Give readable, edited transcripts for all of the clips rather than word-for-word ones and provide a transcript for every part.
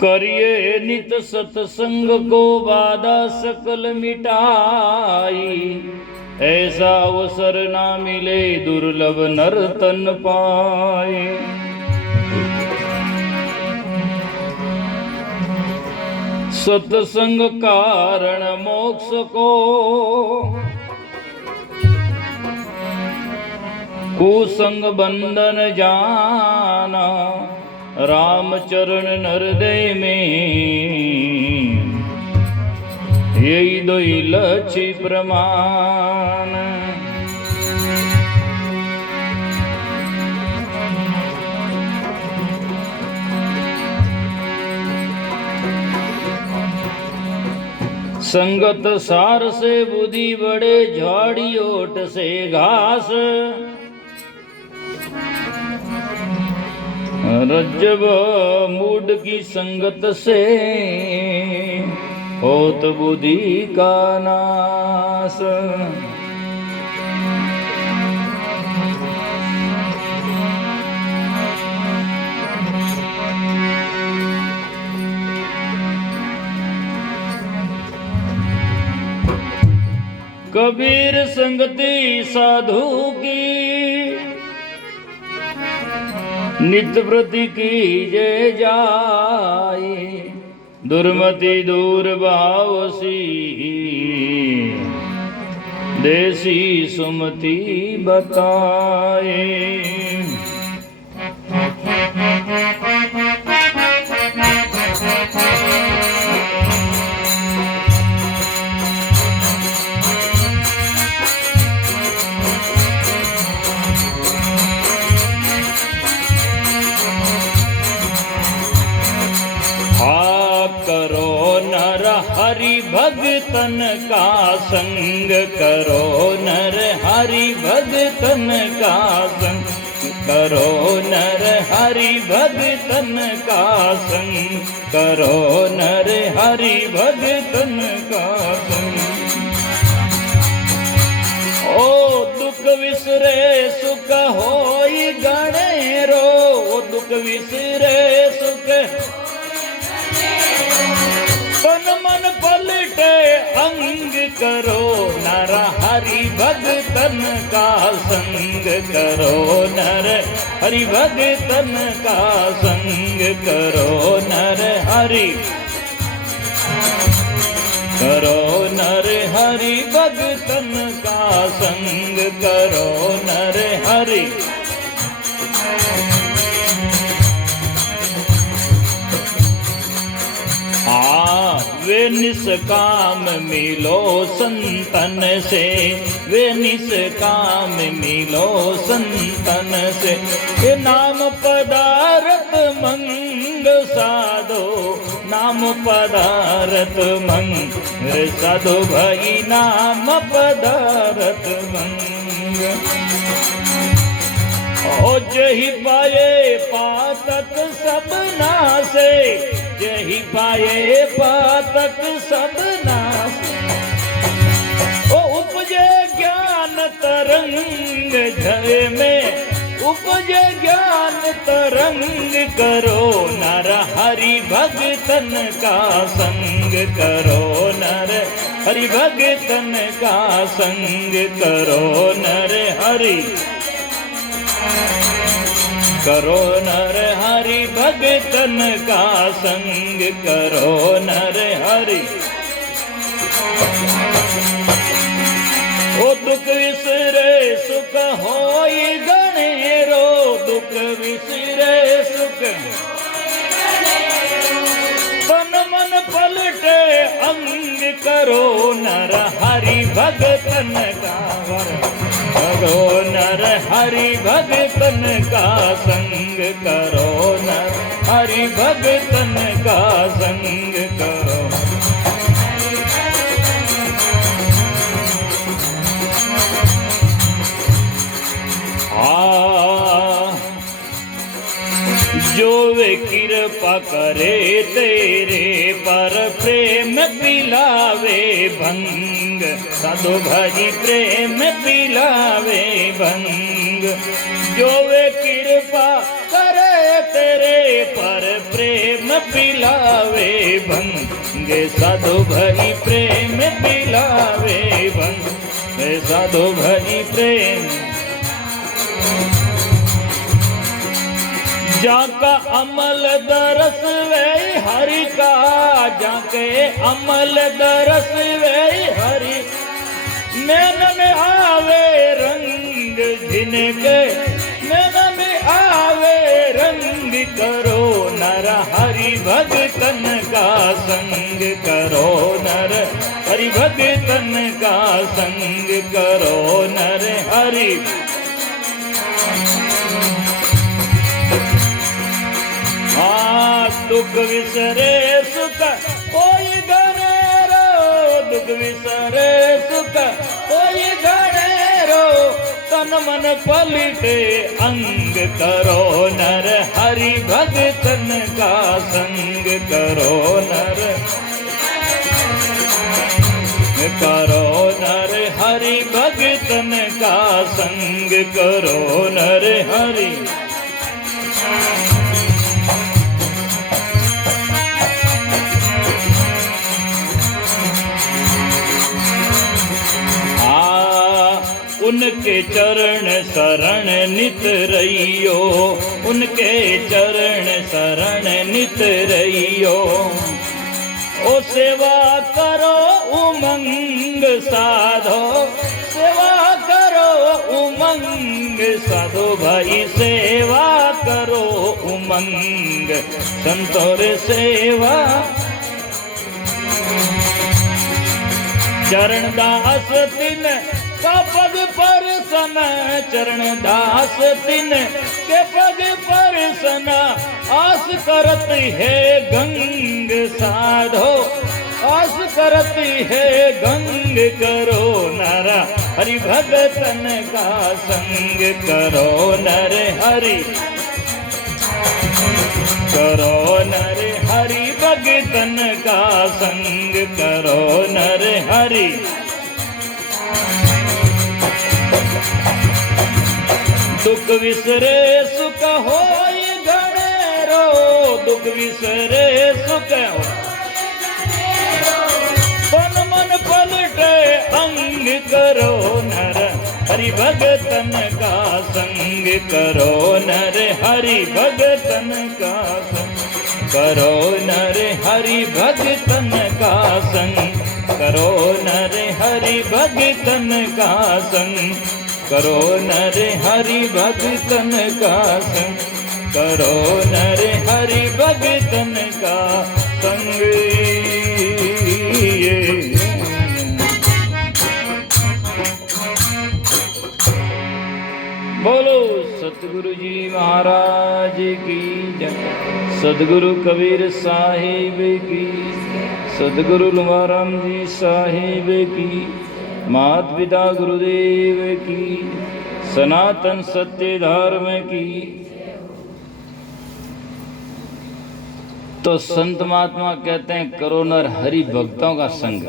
करिए नित सत्संग को बाधा सकल मिटाई, ऐसा अवसर ना मिले दुर्लभ नर तन पाए। सत्संग कारण मोक्ष को, कुसंग बंधन जाना, राम चरण नरदय में यही दोई लक्ष्य प्रमाण। संगत सार से बुद्धि बड़े, झाड़ी ओट से घास, रज्जब मूड की संगत से होत बुद्धि का नाश। कबीर संगति साधु की, नित्य प्रति की जय जाए, दुर्मति दूर भावसी, देसी सुमति बताए। हरि भगतन का संग करो नर, हरि भगतन का संग करो नर, हरि भगतन का संग करो नर, हरि भगतन का संग। ओ दुख विसरे सुख होई गणेरो, ओ दुख विसरे सुख तन मन पलटे अंग करो नर, हरि भगतन का संग करो नर, हरि भगतन का संग करो नर, हरि करो नर, हरि भगतन का संग करो नर, हरि। वे निष्काम मिलो संतन से, वे निष्काम मिलो संतन से, ये नाम पदारथ मंग साधो, नाम पदारथ मंग साधो भई, नाम पदारथ मंग। ओ जही पाए पातक सब नासे, जही पाए पातक सब नासे, ओ उपजे ज्ञान तरंग झरे में, उपजे ज्ञान तरंग करो नर, हरि भगतन का संग करो नर, हरि भगतन का संग करो नर, हरि करो नर, हरि भगतन का संग करो नर, हरि। ओ दुख विसरे सुख होई गणेरो, दुख विसरे सुख तन मन पलटे अंग करो नर, हरि भगतन का करो नर, हरि भगतन का संग करो नर, हरि भगतन का संग करो। जो वे कृपा करे तेरे पर प्रेम पिलावे भंग साधु भाई प्रेम पिलावे भंग जो वे कृपा करे तेरे पर प्रेम पिलावे भंग साधु भाई प्रेम पिलावे भंग साधु भाई प्रेम जाका अमल दरस वे हरि का जाके अमल दरस वे हरि नैन में आवे रंग जिनके नैन में आवे रंग करो नर हरि भगतन का संग करो नर हरि भगतन का संग करो नर हरि दुख विसरे सुख कोई घनेरो दुख विसरे सुख कोई घनेरो तन मन पलटे अंग करो नर हरि भगतन का संग करो नर हरि भगतन का संग करो नर हरि उनके चरण शरण नित रहियो उनके चरण शरण नित रहियो ओ सेवा करो उमंग साधो सेवा करो उमंग साधो भाई सेवा करो उमंग संतोर सेवा चरण दास दिन का पग पर सन चरण दास दिन के पग पर सन आस करत है गंग साधो आस करती है गंग करो नर हरि भगतन का संग करो नर हरि करो नर हरि भगतन का संग करो नर हरि दुख विसरे सुख होई घनेरो दुख विसरे सुख तन मन पलटे अंग करो नर हरि भगतन का संग करो नर हरि भगतन का संग करो नर हरि भगतन का संग करो नर हरि भगतन का संग करो नर हरि भगतन का संग करो नर हरि भगतन का संग बोलो सतगुरु जी महाराज की जय सदगुरु कबीर साहिब की सदगुरु लुमाराम जी साहिब की मात पिता गुरुदेव की सनातन सत्य धर्म की। तो संत महात्मा कहते हैं करो नर हरि भक्तों का संग।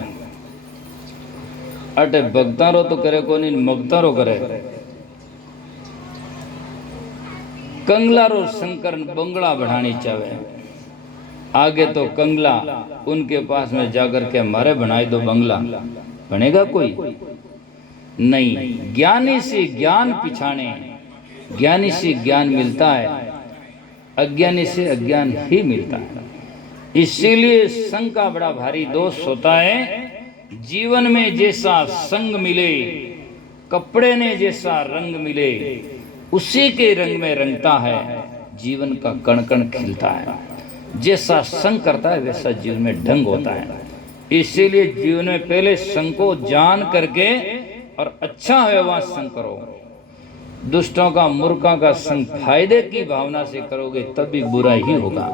अटे भक्ता रो तो करे को नहीं मगता रो करे। कंगला रो शंकर बंगला बढ़ानी चाहे आगे तो कंगला उनके पास में जाकर के हमारे बनाए दो बंगला बनेगा कोई नहीं। ज्ञानी से ज्ञान पिछाने ज्ञानी से ज्ञान मिलता है अज्ञानी से अज्ञान ही मिलता है। इसीलिए संग का बड़ा भारी दोष होता है। जीवन में जैसा संग मिले कपड़े ने जैसा रंग मिले उसी के रंग में रंगता है जीवन का कण कण खिलता है। जैसा संग करता है वैसा जीवन में ढंग होता है। इसीलिए जीवन में पहले संग को जान करके और अच्छा है वहां संग करो। दुष्टों का मूर्खों का संग फायदे की भावना से करोगे तब भी बुरा ही होगा।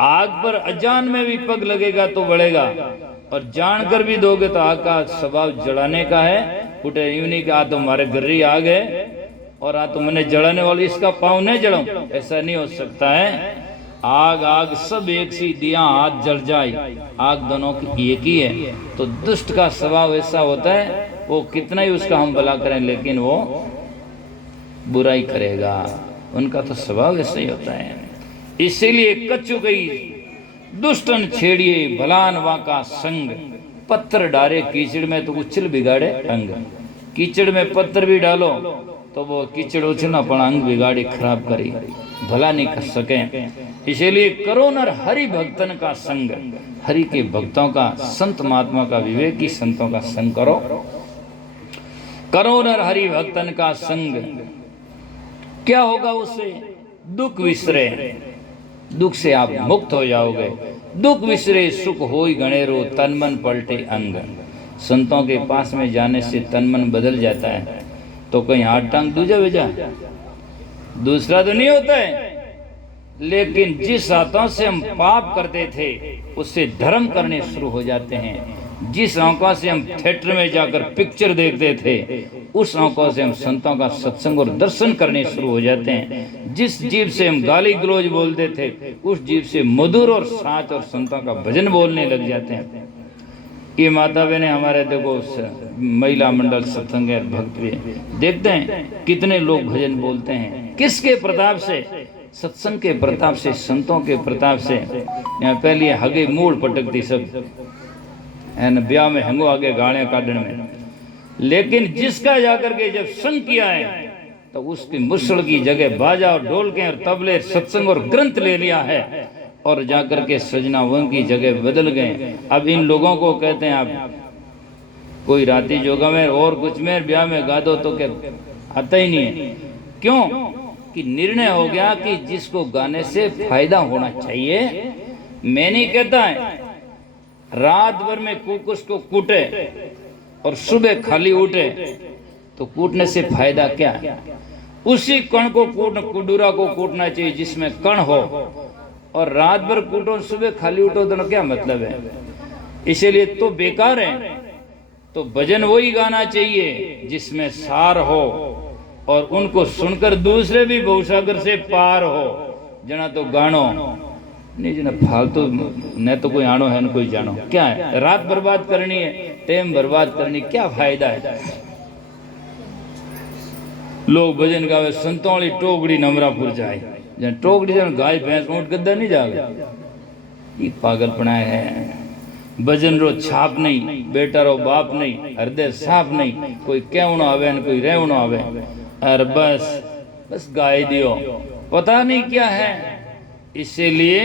आग पर अजान में भी पग लगेगा तो बढ़ेगा और जानकर भी दोगे तो आग का स्वभाव जलाने का है। उठे यूं नहीं कि आ तो हमारे गर्री आ गए और आ तो मैंने जलाने वाली इसका पाँव नहीं जलाऊं, ऐसा नहीं हो सकता है। आग आग सब एक सी, दिया हाथ जल जाए, आग दोनों की एक ही है। तो दुष्ट का स्वभाव ऐसा होता है, वो कितना ही उसका हम भला करें लेकिन वो बुराई करेगा, उनका तो स्वभाव ऐसा ही होता है। इसीलिए कच्चू गई दुष्टन छेड़िए भलान वाका संग, पत्थर डारे कीचड़ में तो उछल बिगाड़े अंग। कीचड़ में पत्थर भी डालो तो वो कीचड़ उछलना अपना अंग बिगाड़ी खराब करी, भला नहीं कर सके। इसीलिए करो नर हरि भक्तन का संग, हरि के भक्तों का, संत महात्मा का, विवेकी संतों का संग करो। करो नर हरि भक्तन का संग, क्या होगा उससे? दुख विसरे, दुख से आप मुक्त हो जाओगे। दुख विसरे सुख होई गणेरो, तन मन पलटे अंग। संतों के पास में जाने से तन मन बदल जाता है। तो कहीं हाथ टांग दूजा भेजा दूसरा तो नहीं होता है, लेकिन जिस हाथों से हम पाप करते थे उससे धर्म करने शुरू हो जाते हैं। जिस आंखों से हम थिएटर में जाकर पिक्चर देखते थे उस आंखों से हम संतों का सत्संग और दर्शन करने शुरू हो जाते हैं। जिस जीभ से हम गाली गलौज बोलते थे उस जीभ से मधुर और साच और संतों का भजन बोलने लग जाते हैं। ये माता बहने हमारे देखो महिला मंडल सत्संग भक्ति देखते हैं कितने लोग भजन बोलते हैं, किसके प्रताप से? सत्संग के प्रताप से, संतों के प्रताप से। यहाँ पहले हगे मूड़ पटकती सब है, ब्याह में हंगो आगे गाने काटने में। लेकिन जिसका जाकर के जब संग किया है तो उसकी मुसल की जगह बाजा और ढोल के और तबले सत्संग और ग्रंथ ले लिया है, और जाकर के सजना वन की जगह बदल गए। अब इन लोगों को कहते हैं आप कोई राती जोगा में और कुछ में ब्याह में गा दो तो क्या आता ही नहीं है। क्यों? कि निर्णय हो गया कि जिसको गाने से फायदा होना चाहिए। मैं नहीं कहता है रात भर में कुकुस को कूटे और सुबह खाली उठे तो कूटने से फायदा क्या है? उसी कण को कुडूरा को कूटना चाहिए जिसमें कण हो, और रात भर कूटो सुबह खाली उठो तो क्या मतलब है? इसीलिए तो बेकार है। तो भजन वही गाना चाहिए जिसमें सार हो और उनको सुनकर दूसरे भी भवसागर से पार हो। जना तो गानो नहीं, जना फालतू न तो कोई आनो है न कोई जानो। क्या है? रात बर्बाद करनी है, टाइम बर्बाद करनी, क्या फायदा है? लोग भजन गावे संतों वाली टोकड़ी नमरापुर जाए, जहाँ टोकड़ी जन गाय भैंस ऊंट गद्दा नहीं जावे, ये पागलपना है। भजन रो छाप नहीं, बेटा रो बाप नहीं, हृदय साफ नहीं, कोई कहनो आवे न कोई रहनो आवे, और बस गाय दियो, पता नहीं क्या है। इसीलिए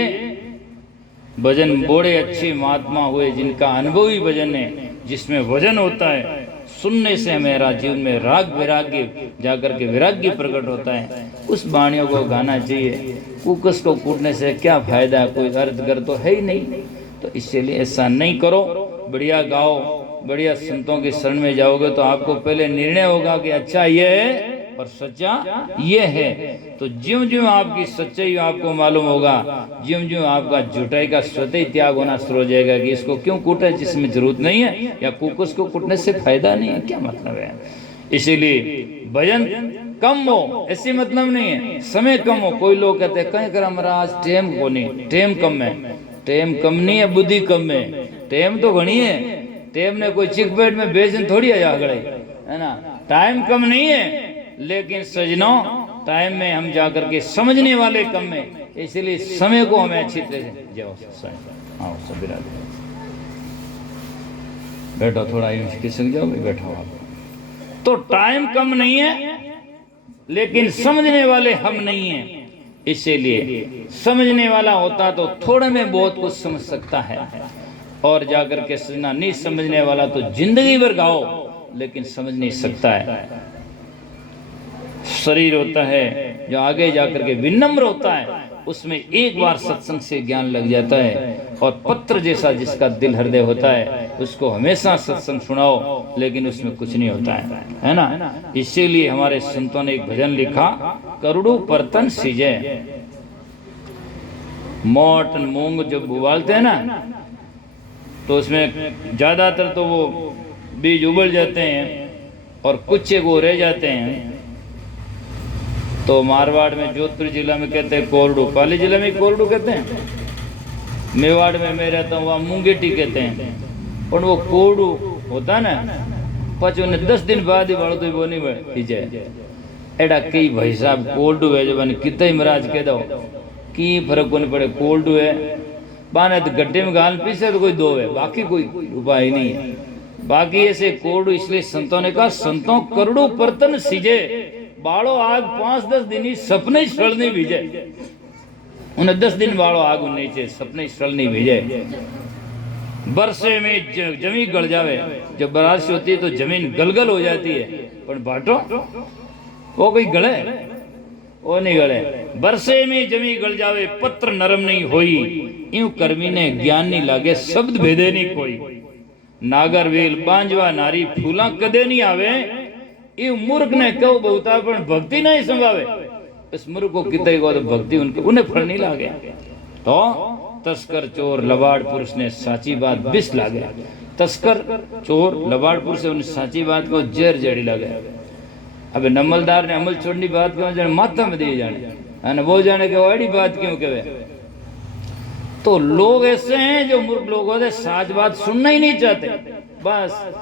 भजन बड़े अच्छे महात्मा हुए जिनका अनुभवी भजन है, जिसमें वजन होता है। सुनने से हमारा जीवन में राग वैराग्य जाकर के वैराग्य प्रकट होता है। उस वाणियों को गाना चाहिए। कुकस को कूटने से क्या फायदा? कोई अर्थगर तो है ही नहीं। तो इसलिए ऐसा नहीं करो, बढ़िया गाओ, बढ़िया संतों की शरण में जाओगे तो आपको पहले निर्णय होगा कि अच्छा ये है और सच्चा ये है। तो ज्यों ज्यों आपकी सच्चाई आपको मालूम होगा, ज्यों ज्यों आपका झूठाई का स्वतः त्याग होना शुरू हो जाएगा कि इसको क्यों कूटा जिसमें जरूरत नहीं है, या कुकुस को कूटने से फायदा नहीं है, क्या मतलब है। इसीलिए भजन कम हो ऐसी मतलब नहीं है, समय कम हो। कोई लोग कहते हैं कहीं कर महाराज टेम को नहीं, टेम कम है। टेम कम नहीं है, बुद्धि कम है। टेम तो घनी है, टेम ने कोई चिक पेट में बेचन थोड़ी आगड़े है ना। टाइम कम नहीं है, लेकिन सजनों टाइम में हम जाकर के समझने वाले कम है। इसलिए समय को हमें अच्छी तरह से जाओ आओ सब बिरादर बैठो, थोड़ा किसक जाओ बैठो आप। तो टाइम कम नहीं है, लेकिन समझने वाले हम नहीं हैं। इसीलिए समझने वाला होता तो थोड़े में बहुत कुछ समझ सकता है, और जाकर के समझना नहीं समझने वाला तो जिंदगी भर गाओ लेकिन समझ नहीं सकता है। शरीर होता है जो आगे जाकर के विनम्र होता है, उसमें एक बार सत्संग से ज्ञान लग जाता है। और पत्र जैसा जिसका दिल हृदय होता है उसको हमेशा सत्संग सुनाओ, लेकिन उसमें कुछ नहीं होता है ना। इसीलिए हमारे संतों ने एक भजन लिखा, करुड़ू परतन सीजे। मोट मूंग जो उबालते हैं ना, तो उसमें ज्यादातर तो वो बीज उबल जाते हैं और कुछ वो रह जाते हैं। तो मारवाड़ में जोधपुर जिला में कहते हैं कोरडू, पाली जिले में कोरडू कहते हैं, मेवाड़ में मैं रहता हूँ वहाँ मुंगेटी कहते हैं। और वो कोरडू होता ना पच उन्हें 10 दिन बाद ही वालों तो वो नहीं बढ़ी जाए एडा कई भाई साहब कोरडू है जो मैंने कितना ही महाराज कह दो कि फर्क को नहीं पड़े। कोरडू है बाने तो गड्ढे में गाल पीसे तो कोई दो है, बाकी कोई उपाय नहीं है। बाकी ऐसे कोरडू इसलिए संतों ने कहा संतों करोड़ों परतन सीजे बाड़ो आग 5-10 दिन ही सपने स्थल नहीं भेजे। उन्हें 10 दिन बाड़ो आग नीचे सपने स्थल नहीं भेजे। बरसे में जमीन गल जावे, जब बारिश होती है तो जमीन गलगल हो जाती है, पर बाटो वो कोई गले वो नहीं गले। बरसे में जमी गल जावे पत्र नरम नहीं होई, यूं कर्मी ने ज्ञान नहीं लागे शब्द भेदे नहीं कोई। नागर वेल बांजवा नारी फूला कदे नहीं आवे, यूं मूर्ख ने कहो बहुता पर भक्ति नहीं संभावे। इस मूर्ख को कितने को तो भक्ति उनके उन्हें फल नहीं लागे। तो तस्कर चोर लबाड़ पुरुष ने साची बात बिस लागे। तस्कर चोर लबाड़ पुरुष से उन्हें साची बात को जर जड़ी लगे। अब नमलदार ने अमल छोड़नी बात क्यों जाने माथा में दिए जाने है वो जाने के वाड़ी बात क्यों कहे। तो लोग ऐसे हैं जो मूर्ख लोग होते साच बात सुनना ही नहीं चाहते, बस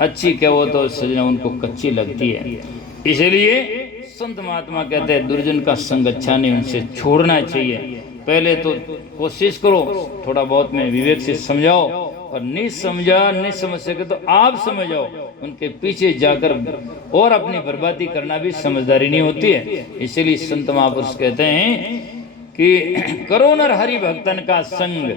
अच्छी कहो तो सजना उनको कच्ची लगती है। इसलिए संत महात्मा कहते हैं दुर्जन का संग अच्छा नहीं, उनसे छोड़ना चाहिए। पहले तो कोशिश करो थोड़ा बहुत में विवेक से समझाओ, और नहीं समझ सके तो आप समझाओ। उनके पीछे जाकर और अपनी बर्बादी करना भी समझदारी नहीं होती है। इसीलिए संत महापुरुष कहते हैं कि करो नर हरि भक्तन का संग,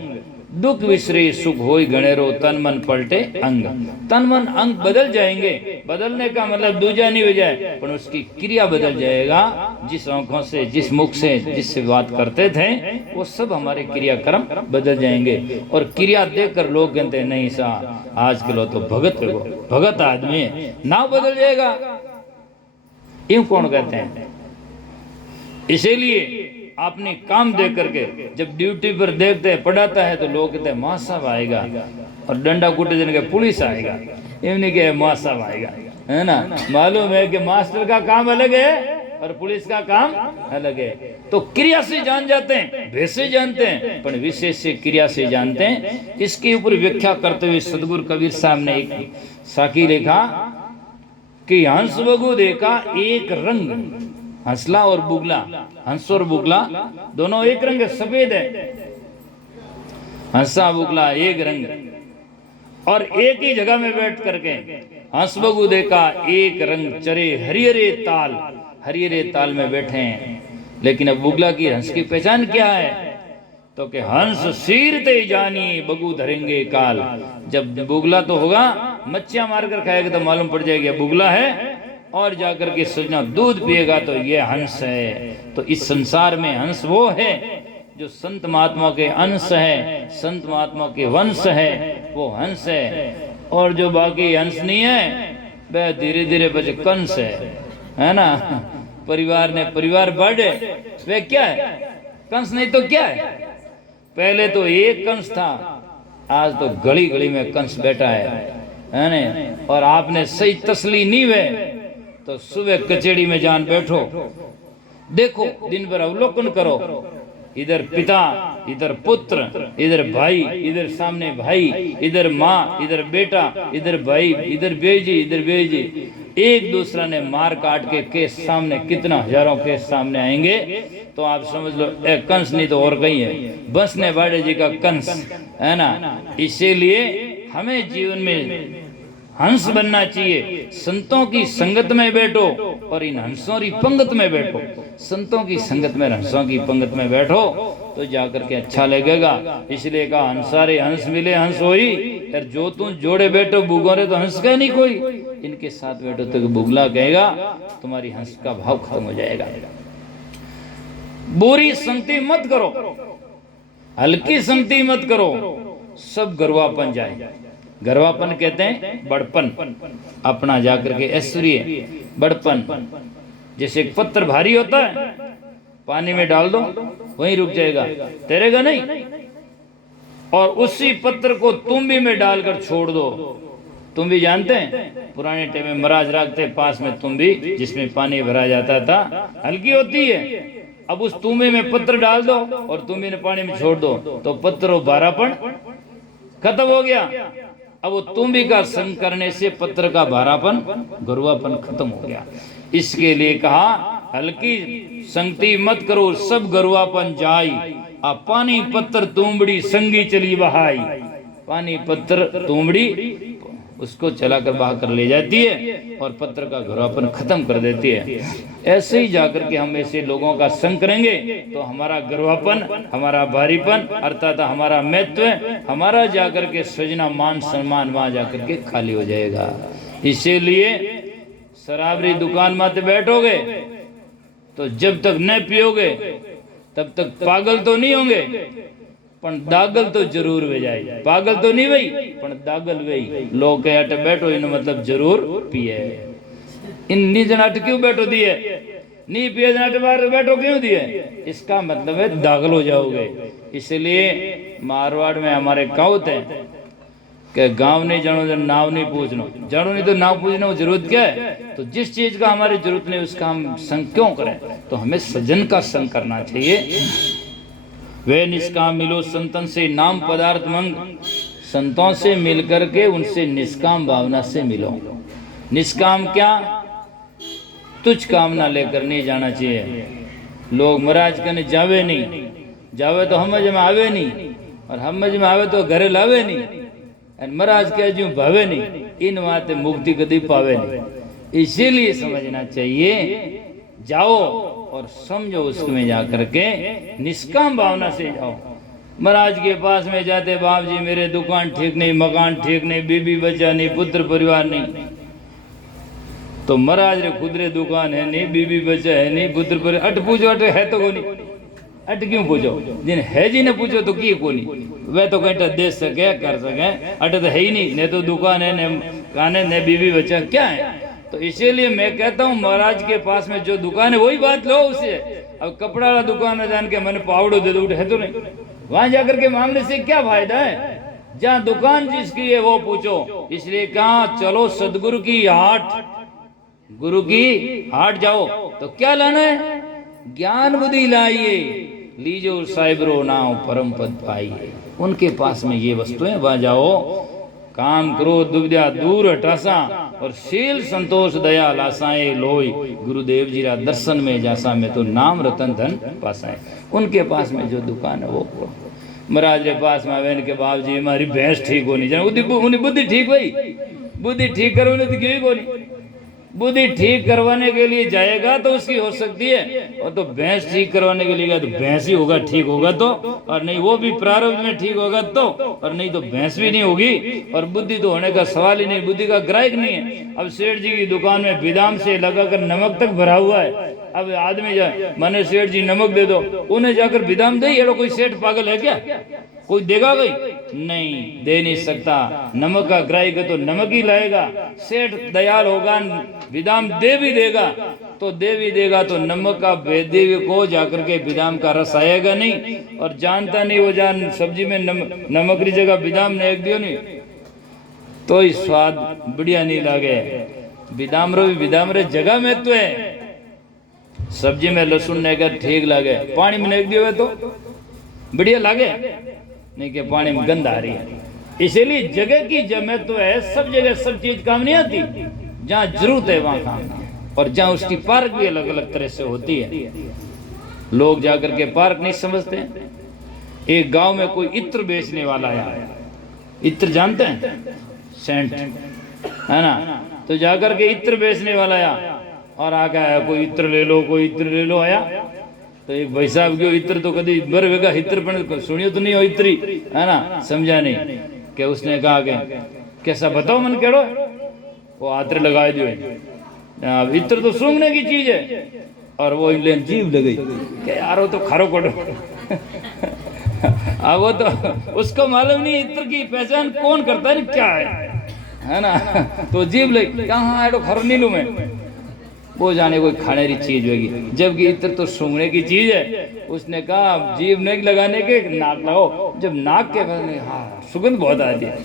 दुख विसरे सुख होई गणेरो, तन मन पलटे अंग। तन मन अंग बदल जाएंगे, बदलने का मतलब दूजा नहीं हो जाए, पर उसकी क्रिया बदल जाएगा। जिस आंखों से जिस मुख से जिससे बात करते थे वो सब हमारे क्रियाक्रम बदल जाएंगे। और क्रिया देखकर लोग कहते हैं नहीं सा आजकल तो भगत आदमी है, ना बदल जाएगा, यूं कौन कहते हैं। इसीलिए अपने काम देख करके जब ड्यूटी पर देखते हैं पढ़ाता है तो लोग कहते हैं माँ साहब आएगा, और डंडा कूटे देने के पुलिस आएगा, ये नहीं कहे माँ साहब आएगा, है ना। मालूम है कि मास्टर का काम अलग है और पुलिस का काम अलग है। तो क्रिया से जान जाते हैं, वैसे जानते हैं, पर विशेष से क्रिया से जानते हैं। इसके ऊपर व्याख्या करते हुए सदगुरु कबीर साहब ने एक साखी लिखा कि हंस बगु देखा एक रंग, हंसला और बुगला, हंस और बुगला दोनों एक रंग है, सफेद है। हंसा बुगला एक रंग, और एक ही जगह में बैठ करके हंस बगु देखा एक रंग चरे हरिहरे ताल, हरिहरे ताल में बैठे हैं। लेकिन अब बुगला की हंस की पहचान क्या है, तो कि हंस सीरते जानी बगु धरेंगे काल। जब बुगला तो होगा मच्छियां मारकर खाएगा तो मालूम पड़ जाएगा बुगला है, और जाकर के सोचना दूध पिएगा तो ये हंस है। तो इस संसार में हंस वो है जो संत महात्मा के अंश है, संत महात्मा के वंश है, वो हंस है। और जो बाकी हंस नहीं है वह धीरे धीरे बचे कंस है ना। परिवार ने परिवार बढ़े, वह क्या है, कंस नहीं तो क्या है। पहले तो एक कंस था, आज तो गली गली में कंस बैठा है ना। और आपने सही तसली नहीं है तो सुबह कचेड़ी में जान बैठो, देखो दिन भर अवलोकन करो, इधर पिता इधर पुत्र, इधर भाई इधर सामने भाई, इधर माँ इधर बेटा, इधर भाई इधर बेजी इधर बेजी, एक दूसरा ने मार काट के केस सामने कितना हजारों केस सामने आएंगे। तो आप समझ लो एक कंस नहीं तो और कहीं है, बसने बाड़े जी का कंस है ना। इसीलिए हमें जीवन में हंस बनना चाहिए। संतों की संगत में बैठो और इन हंसों की पंगत में बैठो। संतों की संगत में हंसों की पंगत में बैठो तो जाकर के अच्छा लगेगा। इसलिए कहा हंसारे हंस मिले हंस होई, यार जो तुम जोड़े बैठो बुगोरे तो हंस का नहीं कोई, इनके साथ बैठो तो बुगला कहेगा, तुम्हारी हंस का भाव खत्म हो जाएगा। बुरी संगति मत करो, हल्की संगति मत करो, सब गरवापन जाए। गर्वापन कहते हैं बड़पन, अपना जाकर के ऐश्वर्य बड़पन। जैसे एक पत्थर भारी होता है, पानी में डाल दो वहीं रुक जाएगा, तैरेगा नहीं। और उसी पत्थर को तुम भी में डालकर छोड़ दो तुम भी जानते हैं पुराने टाइम में महाराज रखते पास में तुम्बी जिसमें पानी भरा जाता था, हल्की होती है। अब उस तुम्बे में पत्थर डाल दो और तुम्बी ने पानी में छोड़ दो तो पत्थर और भारापन खत्म हो गया। अब वो तुम्बी का संग करने से पत्थर का भारापन गरुआपन खत्म हो गया। इसके लिए कहा हल्की संगति मत करो सब गरुआपन जाई, आप पानी पत्थर तुमड़ी संगी चली बहाई। पानी पत्थर तुमड़ी उसको चलाकर बहा कर ले जाती है और पत्थर का गरुआपन खत्म कर देती है। ऐसे ही जाकर के हम ऐसे लोगों का संग करेंगे तो हमारा गरुआपन, हमारा भारीपन अर्थात हमारा महत्व, हमारा जाकर के सजना मान सम्मान वहां जाकर के खाली हो जाएगा। इसीलिए शराबरी दुकान में बैठोगे तो जब तक न पियोगे तब तक पागल तो नहीं होंगे, पण दागल तो जरूर वे जाए। पागल तो नहीं वही पण दागल वही। लोग कहे अट बैठो इन मतलब जरूर पिए। इन निजन अट क्यों बैठो दिए, नहीं पिए अट बाहर बैठो क्यों दिए, इसका मतलब है दागल हो जाओगे। इसलिए मारवाड़ में हमारे कहावत है कि गांव नहीं जानो तो नाव नहीं पूछना, जानो नहीं तो नाव पूछना जरूरत क्या है। तो जिस चीज का हमारी जरूरत नहीं उसका हम संग क्यों करें, तो हमें सज्जन का संग करना चाहिए। वे निष्काम मिलो संतन से नाम पदार्थ मंग, संतों से मिलकर के उनसे निष्काम भावना से मिलो। निष्काम क्या, तुच्छ कामना लेकर नहीं जाना चाहिए। लोग महाराज कने जावे नहीं, जावे तो हमज में आवे नहीं, और हमज में आवे तो घरे लावे नहीं, महाराज कह जो भावे नहीं, इन बातें मुक्ति कभी पावे नहीं। इसीलिए समझना चाहिए जाओ और समझो उसमें जाकर के निष्काम भावना से जाओ। महाराज के पास में जाते बाप जी मेरे दुकान ठीक नहीं, मकान ठीक नहीं, बीबी बच्चा नहीं, पुत्र परिवार नहीं, तो महाराज रे खुदरे दुकान है नहीं, बीबी बच्चा है नहीं, पुत्र परिवार अट पूछो अट है तो कोनी, अट क्यों पूछो, जिन है जी ने पूछो तो की कोनी, वे तो कहीं दे सके कर सके, अट तो है ही नहीं, ने तो दुकान है ने काने ने बीबी बच्चा क्या है। तो इसीलिए मैं कहता हूँ महाराज के पास में जो दुकान है वही बात लो उसे। अब कपड़ा वाला दुकान है जान के मैंने पावड़ो दे दो है तो नहीं, वहां जाकर के मांगने से क्या फायदा है, जहाँ दुकान जिसकी है वो पूछो। इसलिए कहा चलो सदगुरु की हाट, गुरु की हाट जाओ तो क्या लाना है, ज्ञान बुद्धि लाइए, लीजो साइबरो नाव परम पद पाइए। उनके पास में ये वस्तुएं, वहां जाओ, काम क्रोध दुविधा दूर हटासा और शील संतोष दया लासाए लोई, गुरुदेव जी रा दर्शन में जासा में तो नाम रतन धन पासाए। उनके पास में जो दुकान है वो महाराज के पास में आवे के बाप जी हमारी भैंस ठीक होनी चाहिए, बुद्धि ठीक हुई, बुद्धि ठीक करो नहीं तो क्यों होनी, बुद्धि ठीक करवाने के लिए जाएगा तो उसकी हो सकती है, और तो भैंस ठीक करवाने के लिए तो भैंस ही होगा, ठीक होगा तो, और नहीं वो भी प्रारब्ध में ठीक होगा तो, और नहीं तो भैंस भी नहीं होगी। और बुद्धि तो होने का सवाल ही नहीं, बुद्धि का ग्राहक नहीं है। अब सेठ जी की दुकान में बिदाम से लगाकर नमक तक भरा हुआ है, अब आदमी जाए माने सेठ जी नमक दे दो, उन्हें जाकर बिदाम दे, ये कोई सेठ पागल है क्या, कोई देगा भाई, नहीं दे नहीं सकता। नमक का ग्राहक है तो नमक ही लाएगा, सेठ दयाल होगा विदाम दे भी देगा तो दे भी देगा, तो नमक का बेदेवी को जाकर के विदाम का रस आएगा नहीं, और जानता नहीं वो जान सब्जी में नमक की जगह विदाम ने दियो नहीं तो ही स्वाद बढ़िया नहीं लागे। विदाम रो विदाम रे जगह में तो है, सब्जी में लहसुन ने का ठीक लागे, पानी में नेक दियो तो बढ़िया लागे नहीं कि पानी में गंध आ रही है। इसीलिए जगह की जमे तो है, सब जगह सब चीज काम नहीं आती, जहाँ जरूरत है वहां काम, और जहाँ उसकी पार्क भी अलग अलग तरह से होती है। लोग जाकर के पार्क नहीं समझते। एक गांव में कोई इत्र बेचने वाला आया, इत्र जानते हैं, सेंट है ना, तो जाकर के इत्र बेचने वाला आया और आके आया कोई इत्र ले लो, कोई इत्र ले लो आया। तो एक भाई साहब क्यों इत्र तो कभी बर वेगा इत्र पर सुनियो तो नहीं हो इत्री है ना, समझा नहीं कि उसने कहा कि कैसा बताओ मन केड़ो, वो आत्र लगा दियो, इत्र तो सूंघने की चीज है, और वो लेन जीभ लगी कि यार वो तो खारो कोडो अब वो तो उसको मालूम नहीं इत्र की पहचान कौन करता है क्या है ना, तो जीभ लगी कहाँ है खरो नीलू में, वो जाने कोई खाने की चीज होगी, जबकि इत्र तो सूंघने की चीज है। उसने कहा जीभ नहीं लगाने के नाक लगाओ, जब नाक के हाँ सुगंध बहुत आती है,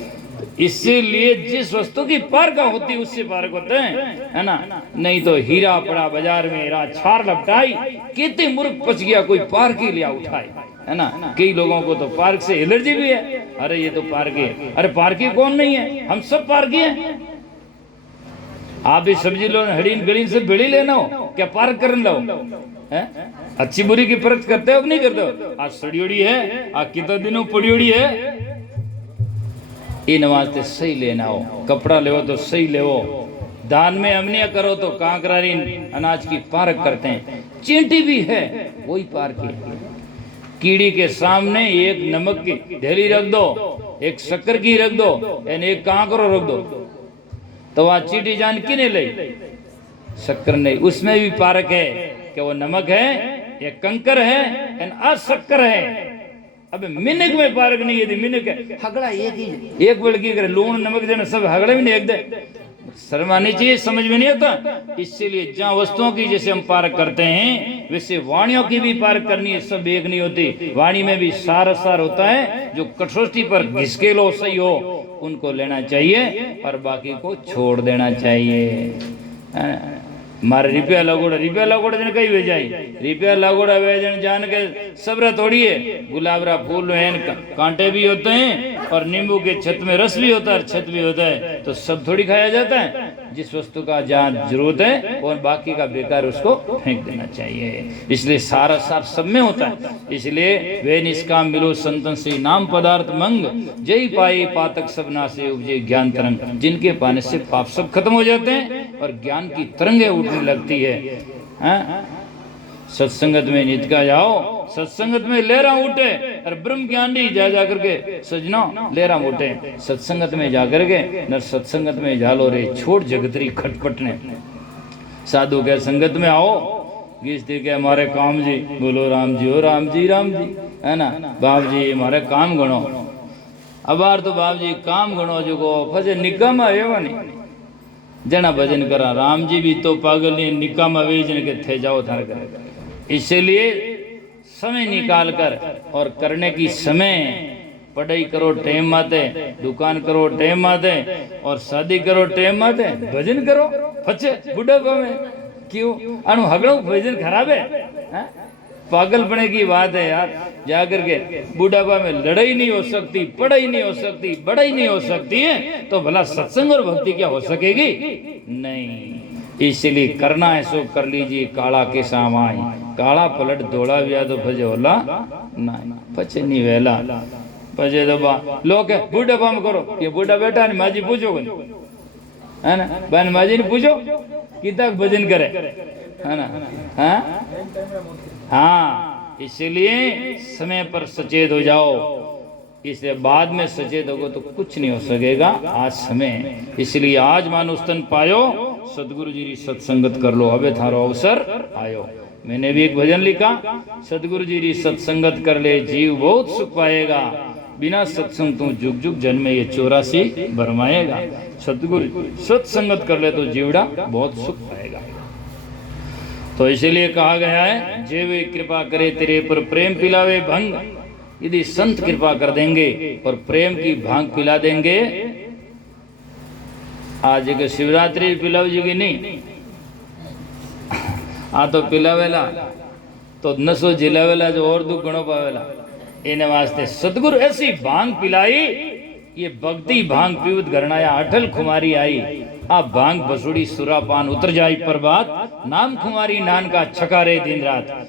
इसीलिए जिस वस्तु की पारक होती उससे पारक होते हैं, है ना। नहीं तो हीरा पड़ा बाजार में, हीरा छार लपटाई, कितने मूर्ख पच गया, कोई पार्क ही लिया उठाए, है ना। कई लोगों को तो पार्क से एलर्जी भी है। अरे ये तो पार्क है, अरे पार्क ही कौन नहीं है, हम सब पार्क ही हैं। आप भी सब्जी लो, हड़ीन गड़ीन से बेड़ी लेना हो क्या, पार्क कर लो है? अच्छी बुरी की परख करते हो कि नहीं करते हो? आज सड़ियोड़ी है, आज कितना दिनों पड़ियोड़ी है। ये नमाज ते सही लेना हो, कपड़ा ले तो सही ले, दान में अमनिया करो तो कांकरारी अनाज की पार्क करते हैं। चींटी भी है, वही पार्क है। कीड़ी के सामने एक नमक की ढेली रख दो, एक शक्कर की रख दो, एक कांकरो रख दो, तो वह चींटी जान किने ले, शक्कर नहीं। उसमें भी पार्क है कि वो नमक है, ये कंकर है, अशक्कर है। अब मिनक में पार्क नहीं है, मिनक है हगड़ा एक ही, एक बड़की करे लूण नमक देना सब हगड़े में नहीं, एक दे शर्म आनी चाहिए, समझ में नहीं आता। इसीलिए जहाँ वस्तुओं की जैसे हम पार्क करते हैं, वैसे वाणियों की भी पार्क करनी है। सब एक नहीं होती, वाणी में भी सार सार होता है। जो कठोरती पर घिसके लो सही हो, उनको लेना चाहिए और बाकी को छोड़ देना चाहिए। मारे रुपया लगोड़ा जन कई वे जाई, रुपया लगोड़ा वे जन जान के सबरा थोड़ी है। गुलाबरा फूल में कांटे भी होते हैं और नींबू के छत में रस भी होता है, छत भी होता है, तो सब थोड़ी खाया जाता है। जिस वस्तु का जहाँ जरूरत है और बाकी का बेकार उसको फेंक देना चाहिए। इसलिए सारा सार सब में होता है। इसलिए वे निष्काम मिलो संतन से नाम पदार्थ मंग, जय पाए पातक सब नासे उपजे ज्ञान तरंग। जिनके पाने से पाप सब खत्म हो जाते हैं और ज्ञान की तरंगें उठने लगती है। सत्संगत में नित का जाओ, सत्संगत में लहरा उठे, और ब्रह्म ज्ञानी जा करके सजना लहरा उठे। सत्संगत में जा करके न सत्संगत में जालो रे, छोड़ जगतरी खटपटने। साधु के संगत में आओ, गीस्ती के हमारे काम जी, बोलो राम जी, हो राम जी है ना। बाप जी हमारे काम गणो, अबार तो बाप जी काम गणो जो को फजे निकामा एवं नहीं जना भजन करा। राम जी भी तो पागल नहीं, निकामा वेजन के थे जाओ थार कर। इसलिए समय निकाल कर और करने की समय, पढ़ाई करो टाइम आते, दुकान करो टाइम आते, और शादी करो टाइम आते, भजन करो फचे बुढ़ापा में क्यों? अनु हगड़ो भजन खराब है, पागलपने की बात है यार। जाकर के बुढ़ापा में लड़ाई नहीं हो सकती, पढ़ाई नहीं हो सकती, बढ़ाई नहीं हो सकती है, तो भला सत्संग और भक्ति क्या हो सकेगी? नहीं। इसलिए करना है सो कर लीजिए, काला के सामाई, काला पलट दौड़ा व्या तो भजे होला ना, पचे नहीं वेला पचे तो बा लोग बुढ़ापा में करो। ये बुढ़ा बेटा ने माजी पूछो है ना, बहन माजी ने पूछो कि तक भजन करे, है ना। हाँ, इसलिए समय पर सचेत हो जाओ। इसलिए बाद में सचेत होगो तो कुछ नहीं हो सकेगा, आज समय। इसलिए आज मानो स्तन पायो, सदगुरु जी की सत्संगत कर लो, अबे थारो अवसर आयो। मैंने भी एक भजन लिखा, सदगुरु जी की सत्संगत कर ले जीव बहुत सुख पाएगा, बिना सत्संग तू जुग जुग जन्म में ये 84 भरमाएगा। सदगुरु सत्संगत कर ले तो जीवड़ा बहुत सुख पाएगा। तो इसीलिए कहा गया है, जे वे कृपा करे तेरे पर प्रेम पिलावे भंग। यदि संत कृपा कर देंगे और प्रेम की भांग पिला देंगे, आज के शिवरात्रि पिलाव जी की नहीं आ तो पिलावेला तो नसो जिलावेला जो और दुख गणो पावेला। इन्हें वास्ते सदगुरु ऐसी भांग पिलाई, ये भक्ति भांग पीवत घरनाया अटल खुमारी आई। आप भांग बसुड़ी सुरापान उतर जाई प्रभात, नाम खुमारी नान का छकारे दिन रात।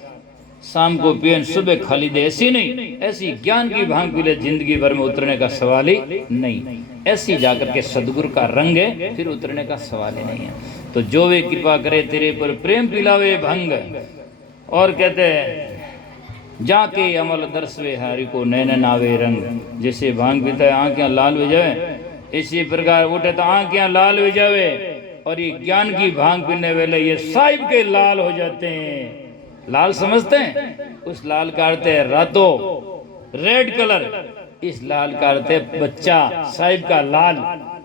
शाम को पियन सुबह खाली दे, ऐसी नहीं, ऐसी ज्ञान की भांग पी ले, जिंदगी भर में उतरने का सवाल ही नहीं। ऐसी जाकर के सदगुरु का रंग है, फिर उतरने का सवाल ही नहीं है। तो जो वे कृपा करे तेरे पर प्रेम पिलावे भंग, और कहते हैं जाके अमल दर्शवे हरि को नैनन आवे रंग। जैसे भांग पीता है आंखें लाल हो जावे, इसी प्रकार उठे तो आंखें लाल हो जावे, और ये ज्ञान की भांग पीने वाले ये साहिब के लाल हो जाते हैं। लाल समझते हैं, उस लाल काटते हैं रातों रेड कलर, इस लाल काटते बच्चा साहिब का लाल,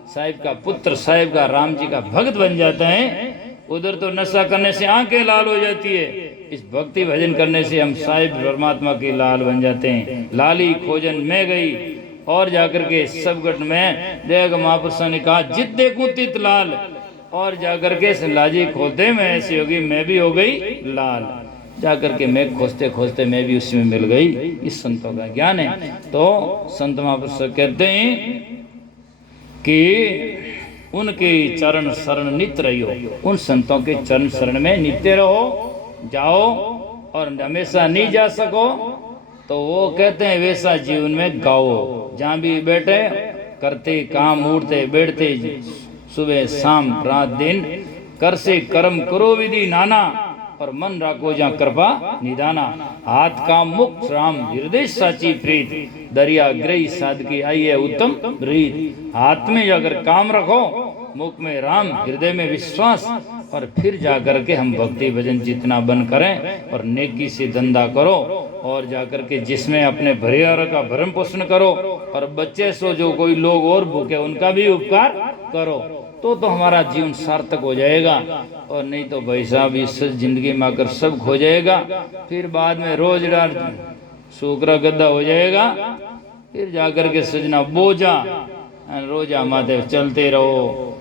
साहिब का पुत्र, साहिब का राम जी का भक्त बन जाता है। उधर तो नशा करने से आंखें लाल हो जाती है, इस भक्ति भजन करने से हम साहिब परमात्मा के लाल बन जाते हैं। लाली खोजन में गई और जाकर के सब गट में देख महापुरुषों ने कहा जित देखूं तित लाल, और जाकर के लाजी खोलते मैं ऐसी होगी, मैं भी हो गई लाल। जाकर के मैं खोजते खोजते मैं भी उसमें मिल गई। इस संतों का ज्ञान है। तो संत महापुरुष कहते हैं कि उनके चरण शरण नित्य रहियो, उन संतों के चरण शरण में नित्य रहो, जाओ। और हमेशा नहीं जा सको तो वो कहते हैं वैसा जीवन में गाओ, जहाँ भी बैठे करते काम, उठते बैठते सुबह शाम रात दिन, कर से कर्म करो विधि नाना, और मन राखो जहाँ कृपा निदाना। हाथ का मुक्त राम हृदय साची प्रीत, दरिया ग्रही साधकी आई है उत्तम रीत। हाथ में अगर काम रखो, मुख में राम, हृदय में विश्वास, और फिर जाकर के हम भक्ति भजन जितना बन करें और नेकी से धंधा करो, और जाकर के जिसमें अपने परिवार का भरण पोषण करो, और बच्चे सो जो कोई लोग और भूखे उनका भी उपकार करो, तो हमारा जीवन सार्थक हो जाएगा। और नहीं तो भाई साहब इस जिंदगी में आकर सब खो जाएगा, फिर बाद में रोजगार सूकरा गद्दा हो जाएगा, फिर जाकर के सजना बोझा रोजा माथे चलते रहो।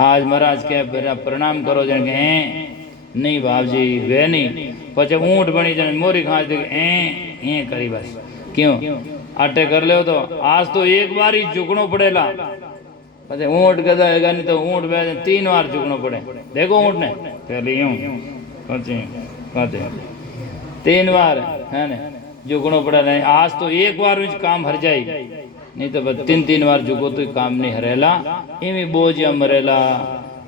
आज महाराज के प्रणाम करो जन के नहीं बाप जी वे नहीं, पचे ऊँट बनी जन मोरी खांच दे ए करी बस। क्यों आटे कर ले तो आज तो एक बार ही झुकनो पड़ेगा, पचे ऊँट गधा है नहीं तो ऊँट बे 3 बार झुकनो पड़े। देखो ऊँट ने पहले यूं पचे 3 बार है ना झुकनो पड़े। आज तो एक बार में काम हर जाए, नहीं तो बस 3 बार झुको तो काम नहीं हरेला, इमी बोझ मरेला।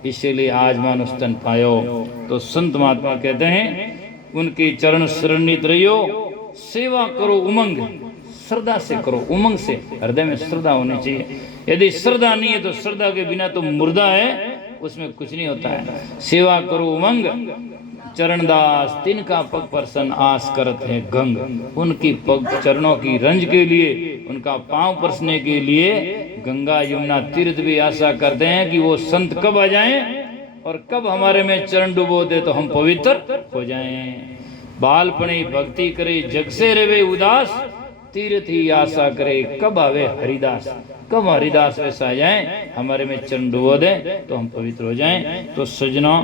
इसीलिए आज मानुष तन पायो। तो संत महात्मा कहते हैं उनकी चरण शरणित रहियो, सेवा करो उमंग, श्रद्धा से करो, उमंग से, हृदय में श्रद्धा होनी चाहिए। यदि श्रद्धा नहीं है तो श्रद्धा के बिना तो मुर्दा है, उसमें कुछ नहीं होता है। सेवा करो उमंग, चरणदास तिनका पग परसन आस करत है गंग। उनकी पग चरणों की रंज के लिए, उनका पांव परसने के लिए गंगा यमुना तीर्थ भी आशा करते हैं कि वो संत कब आ जाएं और कब हमारे में चरण डुबो दे तो हम पवित्र हो जाएं। बालपणे भक्ति करे जग से रवे उदास, तीर्थ ही आशा करे कब आवे हरिदास। कब हरिदास वैसा आ जाए हमारे में चरण डुबो दे तो हम पवित्र हो जाएं। तो सजनों